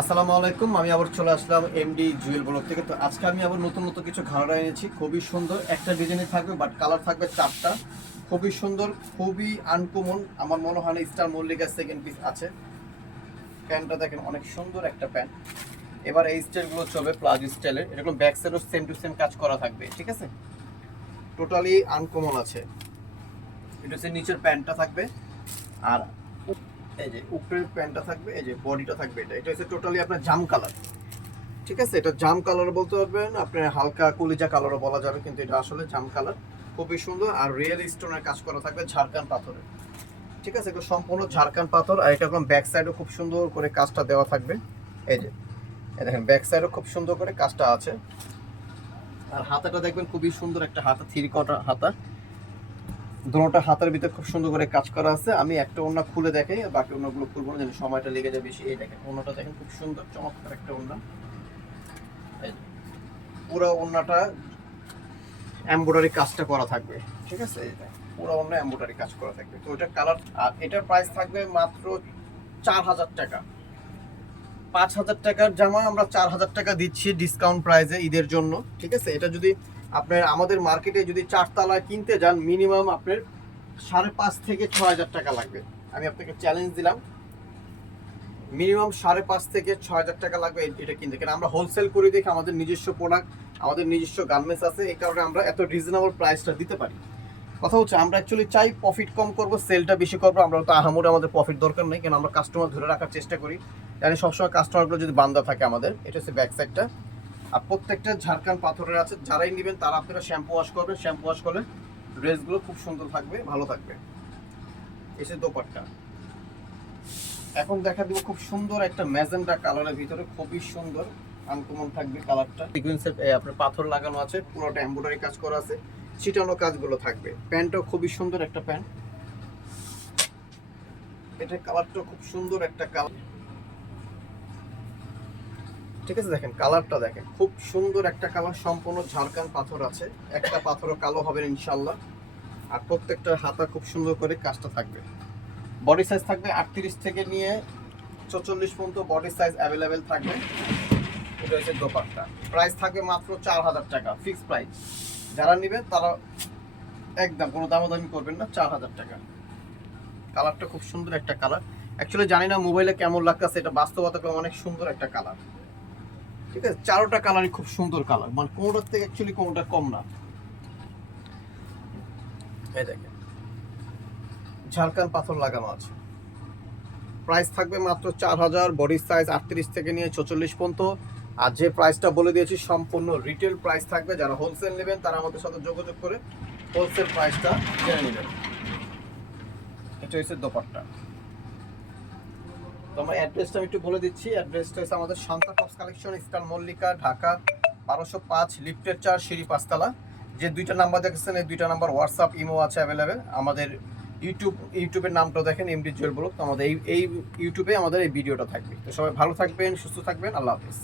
আসসালামু আলাইকুম। আমি আবার চলে আসলাম এমডি জুয়েল ব্লগ থেকে। তো আজকে আমি আবার নতুন নতুন কিছু ঘাড়া এনেছি। খুবই সুন্দর একটা ডিজাইনই থাকবে, বাট কালার থাকবে চারটা। খুবই সুন্দর, খুবই আনকমন। আমার মনে হয় না স্টার মল্লিকার সেকেন্ড পিস আছে। প্যান্টটা দেখেন, অনেক সুন্দর একটা প্যান্ট। এবার এই স্টাইলগুলো চলবে প্লাজো স্টাইলের। এরকম ব্যাক সাইডও সেম টু সেম কাজ করা থাকবে, ঠিক আছে? টোটালি আনকমন আছে। এটা হচ্ছে নিচের প্যান্টটা থাকবে, আর এই যে উপরের প্যান্টটা থাকবে, এই যে বডিটা থাকবে। এটা হচ্ছে টোটালি আপনার জাম কালার, ঠিক আছে? এটা জাম কালার বলতে পারবেন, আপনার হালকা কলিজা কালারও বলা যাবে, কিন্তু এটা আসলে জাম কালার। খুবই সুন্দর। আর রিয়েল স্টোনের কাজ করা থাকবে ঝাড়খান পাথরে, ঠিক আছে? এটা সম্পূর্ণ ঝাড়খান পাথর। আর এটা একদম ব্যাক সাইডও খুব সুন্দর করে কাজটা দেওয়া থাকবে। এই যে দেখেন, ব্যাক সাইডও খুব সুন্দর করে কাজটা আছে। আর হাতাটা দেখবেন, খুবই সুন্দর একটা হাতা, থ্রি কোয়ার্টার হাতা। দুটোটা হাতের ভিতরে খুব সুন্দর করে কাজ করা আছে। আমি একটা ওড়না খুলে দেখাই, বাকি ওড়নাগুলো খুলবো না, যেন সময়টা লেগে যায় বেশি। এই দেখেন ওড়নাটা দেখেন, খুব সুন্দর চমৎকার একটা ওড়না। পুরো ওড়নাটা এমব্রয়ডারি কাজটা করা থাকবে, ঠিক আছে? এটা পুরো ওড়না এমব্রয়ডারি কাজ করা থাকবে। তো এটা কালার, আর এটার প্রাইস থাকবে মাত্র 4000 টাকা। 5000 টাকার জামা আমরা 4000 টাকা দিচ্ছি ডিসকাউন্ট প্রাইসে ঈদের জন্য, ঠিক আছে? এটা যদি আপনার আমাদের মার্কেটে যদি চারতলায় কিনতে যান, মিনিমাম আপনার 5.5 থেকে 6000 টাকা লাগবে। আমি আপনাকে চ্যালেঞ্জ দিলাম, মিনিমাম 5.5 থেকে 6000 টাকা লাগবে এটা কিনতে। কারণ আমরা হোলসেল করে দেখি, আমাদের নিজস্ব প্রোডাক্ট, আমাদের নিজস্ব গার্মেন্টস আছে, এই কারণে আমরা এত রিজনেবল প্রাইসটা দিতে পারি। কথা হচ্ছে, আমরা অ্যাকচুয়ালি চাই প্রফিট কম করব, সেলটা বেশি করবো। আমরা তো আহামরি আমাদের প্রফিট দরকার নেই, কারণ আমরা কাস্টমার ধরে রাখার চেষ্টা করি, জানি সবসময় কাস্টমারগুলো যদি বান্ধা থাকে আমাদের। এটা হচ্ছে ব্যাক সাইডটা। আর প্রত্যেকটা ঝাড়খান পাথরের আছে। যারাই নেবেন তারা আপনারা শ্যাম্পু ওয়াশ করবেন। শ্যাম্পু ওয়াশ করলে ড্রেসগুলো খুব সুন্দর থাকবে, ভালো থাকবে। এসে দোপাট্টা এখন দেখা দিব, খুব সুন্দর একটা ম্যাজেন্টা কালারের ভিতরে, খুবই সুন্দর আনকমন থাকবে কালারটা। সিকোয়েন্সের আপনার পাথর লাগানো আছে, পুরোটা এমব্রয়ডারি কাজ করা আছে, ছিটানো কাজগুলো থাকবে। প্যান্টটাও খুবই সুন্দর একটা প্যান্ট। এটা কালারটা খুব সুন্দর একটা কালার, ঠিক আছে? দেখেন কালারটা, দেখেন খুব সুন্দর একটা কালার। সম্পূর্ণ ঝাড়খান পাথর আছে, একটা পাথরও কালো হবে না ইনশাল্লাহ। আর প্রত্যেকটা হাতা খুব সুন্দর করে কাজটা থাকবে। বডি সাইজ থাকবে 38 থেকে নিয়ে 44 পর্যন্ত বডি সাইজ অ্যাভেলেবেল থাকবে। এটা হচ্ছে দোপাট্টা। প্রাইস থাকবে মাত্র 4000 টাকা, ফিক্স প্রাইস। যারা নেবেন তারা একদম কোনো দামাদামি করবেন না, 4000 টাকা। কালারটা খুব সুন্দর একটা কালার। অ্যাকচুয়ালি জানি না মোবাইলে কেমন লাগতেছে, এটা বাস্তবতা অনেক সুন্দর একটা কালার, ঠিক আছে? চারোটা কালারই খুব সুন্দর কালার, মানে কোনোটার থেকে অ্যাকচুয়ালি কোনোটা কম না। এই দেখেন ঝাড়খান পাথর লাগানো আছে। প্রাইস থাকবে মাত্র 4000, বডি সাইজ 38 থেকে নিয়ে 44 পর্যন্ত। আর যে প্রাইসটা বলে দিয়েছি সম্পূর্ণ রিটেল প্রাইস থাকবে। যারা হোলসেল নেবেন তারা আমাদের সাথে যোগাযোগ করে হোলসেল প্রাইসটা জেনে নেবেন। এটা হচ্ছে দোপাট্টা। তো আমার অ্যাড্রেসটা আমি একটু বলে দিচ্ছি। অ্যাড্রেসটা হচ্ছে আমাদের Shanta tops collection, star Mallika, Dhaka 1205, লিফটের 4, সিঁড়ি 5 তলা। যে দুইটা নাম্বার দেখেছেন, এই দুইটা নাম্বার হোয়াটসঅ্যাপ ইমো আছে অ্যাভেলেবেল। আমাদের ইউটিউবের নামটা দেখেন এমডি জুয়েল ব্লগ। তো আমাদের এই ইউটিউবে আমাদের এই ভিডিওটা থাকবে। তো সবাই ভালো থাকবেন, সুস্থ থাকবেন। আল্লাহ হাফেজ।